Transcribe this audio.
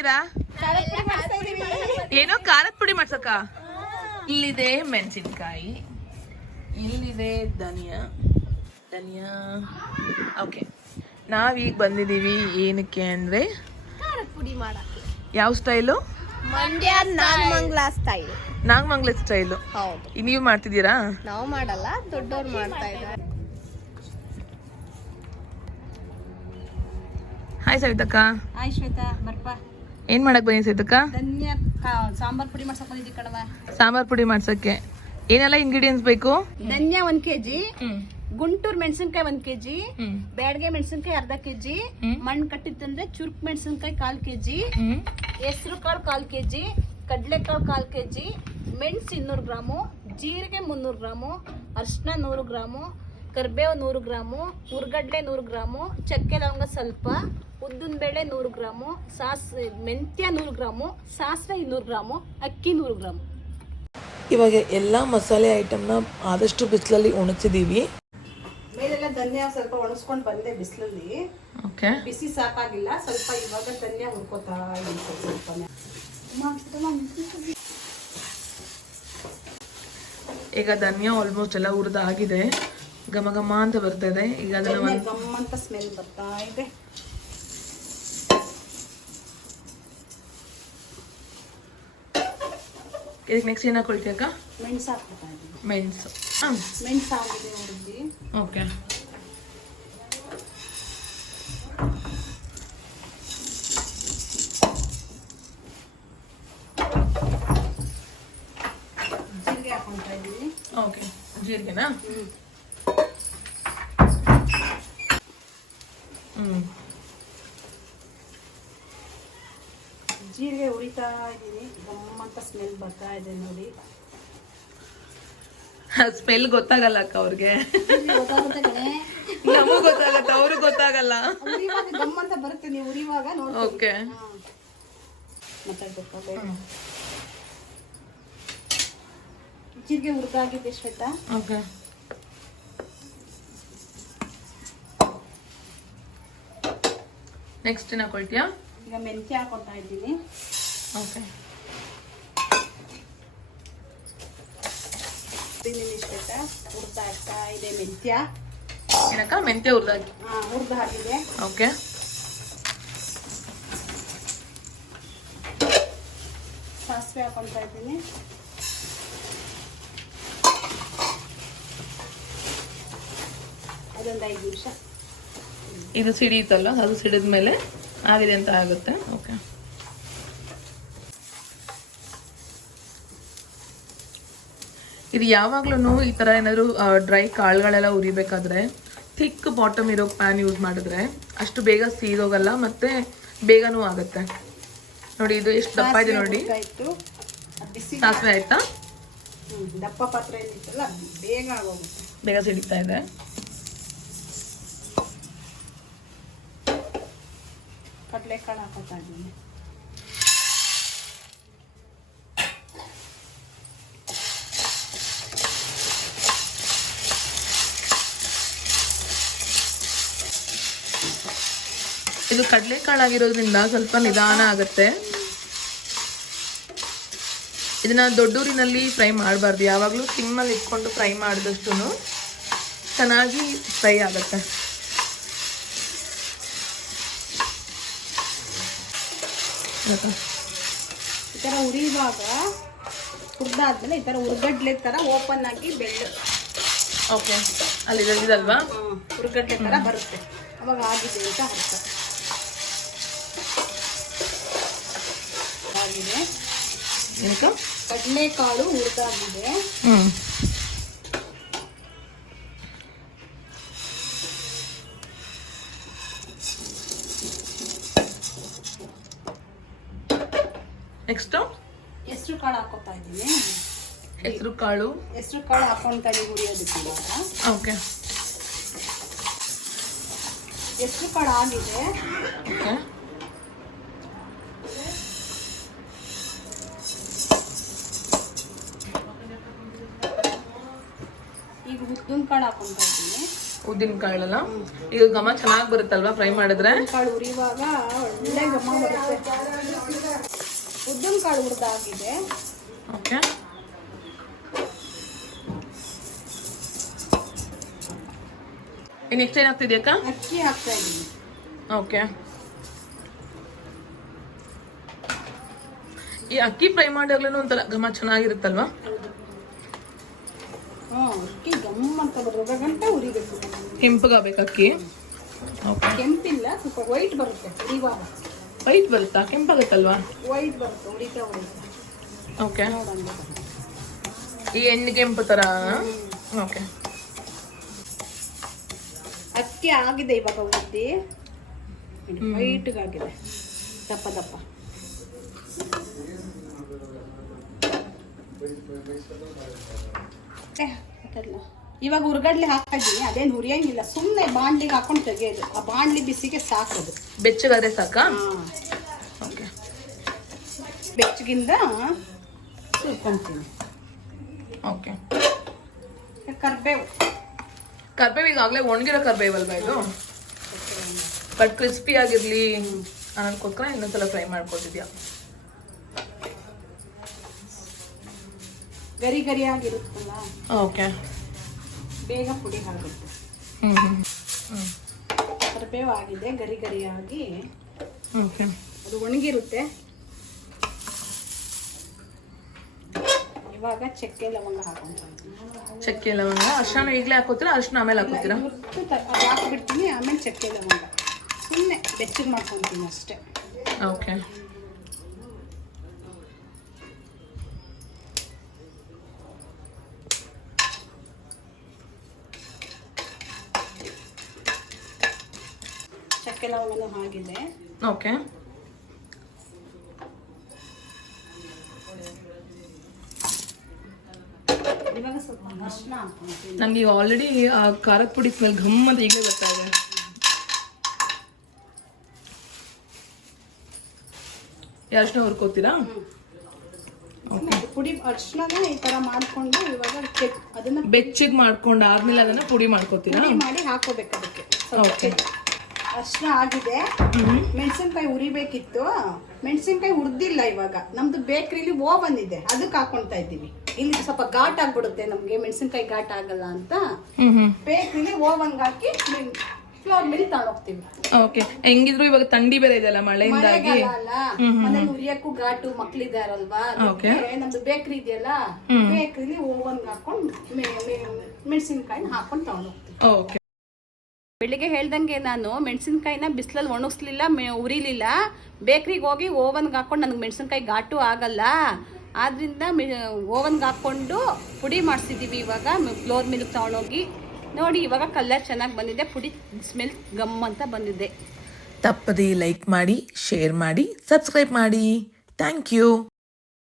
ಇದ್ದೀರಾ? ಏನೋ ಖಾರದ ಪುಡಿ ಮಾಡ್ಸಕ್ಕ. ಇಲ್ಲಿದೆ ಮೆಣಸಿನ್ಕಾಯಿ, ಇಲ್ಲಿದೆ ಧನಿಯಾ. ಓಕೆ, ನಾವೀಗ ಬಂದಿದ್ದೀವಿ ಏನಕ್ಕೆ ಅಂದರೆ ಖಾರದ ಪುಡಿ ಮಾಡಕ್ಕೆ. ಯಾವ style? Mandya Nagamangala style. Nagamangala style. ಹೌದು. ನೀವು ಮಾಡ್ತಿದ್ದೀರಾ? ನಾವು ಮಾಡಲ್ಲ, ದೊಡ್ಡವ್ರು ಮಾಡ್ತಾ ಇದ್ದಾರೆ. ಹಾಯ್ ಸವಿತಕ್ಕ. ಹಾಯ್ ಶ್ವೇತಾ, ಬರ್ಪ. ಏನ್ ಮಾಡಕ್ ಬನ್ನಿ ಸವಿತಕ್ಕ? ಧನ್ಯ ಸಾಂಬಾರ್ ಪುಡಿ ಮಾಡ್ಸಕ್ ಬಂದಿದ್ದಿ ಕಣವ. ಸಾಂಬಾರ್ ಪುಡಿ ಮಾಡ್ಸಕ್ಕೆ ಏನೆಲ್ಲ ಇಂಗ್ರೀಡಿಯೆಂಟ್ಸ್ ಬೇಕು? ಧನ್ಯ 1 kg, ಗುಂಟೂರು ಮೆಣಸಿನ್ಕಾಯಿ 1 kg, ಬ್ಯಾಡಗೆ ಮೆಣಸಿನ್ಕಾಯಿ ಅರ್ಧ kg, ಮಣ್ಣು ಕಟ್ಟಿತ್ತಂದ್ರೆ ಚುರುಕ್ ಮೆಣಸಿನ್ಕಾಯಿ 1/4 kg, ಹೆಸರು ಕಾಳು 1/4 kg, ಕಡಲೆಕಾಳು 1/4 kg, ಮೆಣಸು 200 ಗ್ರಾಮು, ಜೀರಿಗೆ 300 ಗ್ರಾಮು, ಅರಿಶಿನ 100 ಗ್ರಾಮು, ಕರಿಬೇವು 100 ಗ್ರಾಮು, ಹುರ್ಗಡ್ಲೆ 100 ಗ್ರಾಮು, ಚಕ್ಕೆ ಲವಂಗ ಸ್ವಲ್ಪ, ಉದ್ದಿನ ಬೇಳೆ 100 ಗ್ರಾಮು, ಮೆಂತ್ಯ 100 ಗ್ರಾಮು, ಸಾಸಿವೆ 200 ಗ್ರಾಮು, ಅಕ್ಕಿ 100 ಗ್ರಾಮು. ಇವಾಗ ಎಲ್ಲ ಮಸಾಲೆ ಐಟಮ್ನ ಆದಷ್ಟು ಬಿಸಿಲಲ್ಲಿ ಒಣಗಿಸಿದೀವಿ. ಮೇಲೆಲ್ಲ ಧನ್ಯ ಸ್ವಲ್ಪ ಒಣಗಿಸ್ಕೊಂಡು ಬಂದೆ ಬಿಸಿಲಲ್ಲಿ. ಓಕೆ, ಬಿಸಿ ಸಾಕಾಗಿಲ್ಲ, ಸ್ವಲ್ಪ ಇವಾಗ ಧನ್ಯ ಹುರ್ಕೋತಾ ಇದ್ದೀನಿ ಸ್ವಲ್ಪ. ಈಗ ಧನಿಯಾ ಆಲ್ಮೋಸ್ಟ್ ಎಲ್ಲ ಹುರಿದಾಗಿದೆ, ಘಮ ಘಮ ಅಂತ ಬರ್ತಾ ಇದೆ. ಈಗ ಅದನ್ನ ಗಮ್ ಅಂತ ಸ್ಮೆಲ್ ಬರ್ತಾ ಇದೆ. ಇದಕ್ಕೆ ನೆಕ್ಸ್ಟ್ ಏನು ಹಾಕೊಳ್ತೀಯಕ್ಕ? ಮೆಣಸು ಹಾಕ್ತಾ ಇದ್ದೀನಿ. ಮೆಣಸು. ಮೆಣಸು ಆಗಿದೆ ಹುರಿದು. ಓಕೆ, ಜೀರಿಗೆ ಹಾಕೊಳ್ತಾ ಇದ್ದೀನಿ. ಓಕೆ, ಜೀರಿಗೆನಾ? ಜೀರಿಗೆ ಉರಿತಾ ಇದ್ದೀನಿ, ಗಮ್ ಅಂತ ಸ್ಮೆಲ್ ಬರ್ತಾ ಇದೆ ನೋಡಿ. ಸ್ಮೆಲ್ ಗೊತ್ತಾಗಲ್ಲ ಅಕ್ಕ ಅವ್ರಿಗೆ, ನಮಗೂ ಗೊತ್ತಾಗತ್ತೆ, ಅವ್ರಿಗೆ ಗೊತ್ತಾಗಲ್ಲ. ಗಮ್ ಅಂತ ಬರುತ್ತೆ, ನೀವು ಉರಿವಾಗ ನೋಡಿ. ಓಕೆ, ಮಾತಾಡ್ಬೇಕು. ಜೀರಿಗೆ ಹುರಿದಾಗಿದೆ ಶ್ವೇತಾ. ಓಕೆ, ನೆಕ್ಸ್ಟ್ ಏನು ಹಾಕೊಳ್ತೀಯಾ? ಈಗ ಮೆಂತ್ಯ ಹಾಕೊಳ್ತಾ ಇದ್ದೀನಿ. ಓಕೆ, ಶ್ವೇತಾ ಹುರಿತಾ ಇರ್ತಾ ಇದೆ ಮೆಂತ್ಯ. ಏನಕ್ಕ? ಮೆಂತ್ಯ ಹುರಿದಾಗಿ ಹುರಿದು ಹಾಕಿದೆ. ಓಕೆ, ಸಾಸಿವೆ ಹಾಕೊಳ್ತಾ ಇದ್ದೀನಿ. ಅದೊಂದು 5 ನಿಮಿಷ. ಇದು ಸಿಡಿಯುತ್ತಲ್ಲ, ಅದು ಸಿಡಿದ ಮೇಲೆ ಆಗಿದೆ ಅಂತ ಆಗುತ್ತೆ. ಓಕೆ, ಇದು ಯಾವಾಗ್ಲೂ ಈ ತರ ಏನಾದ್ರು ಡ್ರೈ ಕಾಳುಗಳೆಲ್ಲ ಉರಿಬೇಕಾದ್ರೆ ಥಿಕ್ ಬಾಟಮ್ ಇರೋ ಪ್ಯಾನ್ ಯೂಸ್ ಮಾಡಿದ್ರೆ ಅಷ್ಟು ಬೇಗ ಸೀದೋಗಲ್ಲ, ಮತ್ತೆ ಬೇಗನೂ ಆಗುತ್ತೆ. ನೋಡಿ ಇದು ಎಷ್ಟು ದಪ್ಪ ಇದೆ ನೋಡಿ. ಸಾಸಿವೆ ಆಯ್ತಾ? ದಪ್ಪ ಪಾತ್ರೆ ಏನಿತ್ತಲ್ಲ ಬೇಗ ಆಗೋಗುತ್ತೆ, ಬೇಗ ಸಿಡಿತಾ ಇದೆ. ಕಡಲೆಕಾಳು ಹಾಕೋತಾ ಇದ್ದೀನಿ. ಇದು ಕಡಲೆಕಾಳು ಆಗಿರೋದ್ರಿಂದ ಸ್ವಲ್ಪ ನಿಧಾನ ಆಗುತ್ತೆ. ಇದನ್ನ ದೊಡ್ಡೂರಿನಲ್ಲಿ ಫ್ರೈ ಮಾಡಬಾರ್ದು, ಯಾವಾಗಲೂ ಸಿಮ್ಮಲ್ಲಿ ಇಟ್ಕೊಂಡು ಫ್ರೈ ಮಾಡಿದಷ್ಟು ಚೆನ್ನಾಗಿ ಫ್ರೈ ಆಗುತ್ತೆ. ಈ ಥರ ಉರಿಯುವಾಗ ಹುರಿದಾದ್ಮೇಲೆ ಈ ಥರ ಹುರ್ಗಡ್ಲೆ ಥರ ಓಪನ್ ಆಗಿ ಬೆಳ್ಳು. ಓಕೆ, ಅಲ್ಲಿ ಇದಲ್ವಾ? ಹುರ್ಗಡ್ಲೆ ಥರ ಬರುತ್ತೆ, ಅವಾಗ ಆಗಿದೆ ಅಂತ ಅರ್ಥ. ಆಗಿದೆ, ಕಡಲೆಕಾಳು ಹುರಿದಾಗಿದೆ. ನೆಕ್ಸ್ಟ್ ಹೆಸರು ಕಾಳು ಹಾಕೋತಾ ಇದ್ದೀನಿ. ಹೆಸರು ಕಾಳು ಹಾಕೊಳ್ತಾ ಇದೀವಿ ಹುರಿಯೋದಕ್ಕೆ ಇವಾಗ. ಓಕೆ, ಹೆಸರು ಕಾಳು ಆಗಿದೆ. ಓಕೆ, ಈಗ ಉದ್ದಿನ ಕಾಳು ಹಾಕೊಳ್ತಾ ಇದ್ದೀನಿ. ಉದ್ದಿನ ಕಾಳೆಲ್ಲ ಈಗ ಘಮ ಚೆನ್ನಾಗಿ ಬರುತ್ತಲ್ವಾ ಫ್ರೈ ಮಾಡಿದ್ರೆ? ಕಾಳು ಉರಿಯುವಾಗ ಒಳ್ಳೆ ಘಮ ಬರುತ್ತೆ. ಉದ್ದಿನ ಕಾಳು ಹುರಿದಾಗಿದೆ. Okay, next ಏನಾಗ್ತಿದ್ಯಕ್ಕ? ಅಕ್ಕಿ ಹಾಕ್ತಾ ಇದ್ದೀನಿ. ಓಕೆ, ಈ ಅಕ್ಕಿ ಫ್ರೈ ಮಾಡಿದಾಗ್ಲೂ ಒಂಥರ ಘಮ ಚೆನ್ನಾಗಿರುತ್ತಲ್ವಾ? ಅಕ್ಕಿ ಗಮ್ ಅಂತ ಬರೋದ ಗಂಟ ಉರಿಬೇಕು. ಕೆಂಪಗಾಗಬೇಕು ಅಕ್ಕಿ. ಓಕೆ, ಕೆಂಪಿಲ್ಲ, ಸ್ವಲ್ಪ ವೈಟ್ ಬರುತ್ತೆ ಉರಿಯುವಾಗ. ವೈಟ್ ಬರುತ್ತಾ? ಕೆಂಪಾಗುತ್ತಲ್ವಾ? ವೈಟ್ ಬರುತ್ತೆ ಉರಿತಾ ಉರಿತಾ. ಓಕೆ, ನೋಡೋಣ. ಈ ಎಣ್ಣೆ ಕೆಂಪು ತರ. ಓಕೆ, ಅಕ್ಕಿ ಆಗಿದೆ ಇವಾಗ ಉದ್ದಿ ವೈಟ್ಗಾಗಿದೆ, ದಪ್ಪ ದಪ್ಪ. ಇವಾಗ ಹುರ್ಗಡ್ಲೆ ಹಾಕ್ತಾ ಇದ್ದೀನಿ. ಅದೇನು ಹುರಿಯಂಗಿಲ್ಲ, ಸುಮ್ಮನೆ ಬಾಣ್ಲಿಗೆ ಹಾಕೊಂಡು ತೆಗೆಯೋದು. ಆ ಬಾಣ್ಲಿ ಬಿಸಿಗೆ ಸಾಕೋದು. ಬೆಚ್ಚಗಾದ್ರೆ ಸಾಕಾ? ಓಕೆ, ಬೆಚ್ಚಗಿಂದ ಸುರ್ಕೊಂತೀನಿ. ಓಕೆ, ಕರ್ಬೇವು. ಕರ್ಬೇವು ಈಗಾಗಲೇ ಒಣಗಿರೋ ಕರ್ಬೇವಲ್ವಾ ಇದು? ಬಟ್ ಕ್ರಿಸ್ಪಿ ಆಗಿರ್ಲಿ ಅನ್ನೋದಕ್ಕೋಸ್ಕರ ಇನ್ನೊಂದ್ಸಲ ಫ್ರೈ ಮಾಡ್ಕೊತಿದ್ಯಾ? ಗರಿ ಗರಿ ಆಗಿರುತ್ತಲ್ಲ, ಓಕೆ, ಬೇಗ ಪುಡಿ ಆಗುತ್ತೆ. ಕರ್ಬೇವು ಆಗಿದೆ, ಗರಿ ಗರಿಯಾಗಿ. ಓಕೆ, ಅದು ಒಣಗಿರುತ್ತೆ. ಇವಾಗ ಚಕ್ಕೆ ಲವಂಗ ಹಾಕೊಂತ. ಚಕ್ಕೆ ಲವಂಗ, ಅರ್ಶನ ಈಗಲೇ ಹಾಕೋತೀರಾ? ಅರ್ಶನ ಆಮೇಲೆ ಹಾಕೋತೀರಾ? ಅದು ಹಾಕ್ಬಿಡ್ತೀನಿ, ಆಮೇಲೆ ಚಕ್ಕೆ ಲವಂಗ ಸುಮ್ಮನೆ ಬೆಚ್ಚಗೆ ಮಾಡ್ಕೊತೀನಿ ಅಷ್ಟೇ. ಓಕೆ, ಚಕ್ಕೆ ಲವಂಗನೂ ಆಗಿದೆ. ಓಕೆ, ಇವಾಗ ಸ್ವಲ್ಪ ಅರ್ಶಿನ ಹಾಕ್ಕೊಂತೀನಿ. ನಮ್ಗೆ ಈಗ ಆಲ್ರೆಡಿ ಖಾರದ ಪುಡಿ ಸ್ಮೆಲ್ ಘಮ್ ಅಂತ ಈಗಲೇ ಬರ್ತಾ ಇದೆ. ಅರ್ಶಿನ ಹುರ್ಕೋತೀರಾ? ಪುಡಿ ಅರ್ಶಿನ ಈ ತರ ಮಾಡ್ಕೊಂಡು ಇವಾಗ ಅದನ್ನ ಬೆಚ್ಚಗೆ ಮಾಡ್ಕೊಂಡು ಆದ್ಮೇಲೆ ಅದನ್ನ ಪುಡಿ ಮಾಡ್ಕೋತೀರಾ? ಪುಡಿ ಮಾಡಿ ಹಾಕೋಬೇಕು ಅದಕ್ಕೆ. ಓಕೆ, ಅರ್ಶಿನ ಆಗಿದೆ. ಮೆಣಸಿನ್ಕಾಯಿ ಉರಿಬೇಕಿತ್ತು, ಮೆಣಸಿನ್ಕಾಯಿ ಹುರಿದಿಲ್ಲ. ಇವಾಗ ನಮ್ದು ಬೇಕ್ರಿಲಿ ಓವನ್ ಇದೆ, ಅದಕ್ಕೆ ಹಾಕೊಂತಾ ಇದ್ದೀವಿ. ಇಲ್ಲಿ ಸ್ವಲ್ಪ ಘಾಟ್ ಆಗ್ಬಿಡುತ್ತೆ ನಮ್ಗೆ, ಮೆಣಸಿನ್ಕಾಯಿ ಘಾಟ್ ಆಗಲ್ಲ ಅಂತ ಬೇಕ್ರಿಲಿ ಓವನ್ಗೆ ಹಾಕಿ ಫ್ಲೋರ್ ಮೇಲೆ ತಗೊಂಡೋಗ್ತೀವಿ. ಓಕೆ, ಹೆಂಗಿದ್ರು ಇವಾಗ ಥಂಡಿ ಬೇರೆ ಇದೆಯಲ್ಲ ಮಳೆಯಿಂದಾಗಿ. ಮನೇಲಿ ಉರಿಯಕ್ಕೂ ಘಾಟು ಮಕ್ಳಿದಾರಲ್ವಾ, ನಮ್ದು ಬೇಕ್ರಿ ಇದೆಯಲ್ಲ, ಬೇಕ್ರಿಲಿ ಓವನ್ಗೆ ಹಾಕೊಂಡು ಮೆಣಸಿನ್ಕಾಯಿನ ಹಾಕೊಂಡು ತಗೊಂಡೋಗ್ತೀವಿ. ಓಕೆ, ಬೆಳಿಗ್ಗೆ ಹೇಳ್ದಂಗೆ ನಾನು ಮೆಣಸಿನ್ಕಾಯಿನ ಬಿಸಿಲಲ್ಲಿ ಒಣಗಿಸ್ಲಿಲ್ಲ, ಉರಿಲಿಲ್ಲ. ಬೇಕ್ರಿಗೆ ಹೋಗಿ ಓವನ್ಗೆ ಹಾಕೊಂಡು ನನಗೆ ಮೆಣಸಿನ್ಕಾಯಿ ಘಾಟು ಆಗಲ್ಲ, ಆದ್ರಿಂದ ಓವನ್ಗೆ ಹಾಕ್ಕೊಂಡು ಪುಡಿ ಮಾಡಿಸಿದ್ದೀವಿ. ಇವಾಗ ಫ್ಲೋರ್ ಮಿಲ್ಕ್ ತಗೊಂಡೋಗಿ ನೋಡಿ, ಇವಾಗ ಕಲರ್ ಚೆನ್ನಾಗಿ ಬಂದಿದೆ, ಪುಡಿ ಸ್ಮೆಲ್ ಗಮ್ ಅಂತ ಬಂದಿದೆ. ತಪ್ಪದೇ ಲೈಕ್ ಮಾಡಿ, ಶೇರ್ ಮಾಡಿ, ಸಬ್ಸ್ಕ್ರೈಬ್ ಮಾಡಿ. Thank you.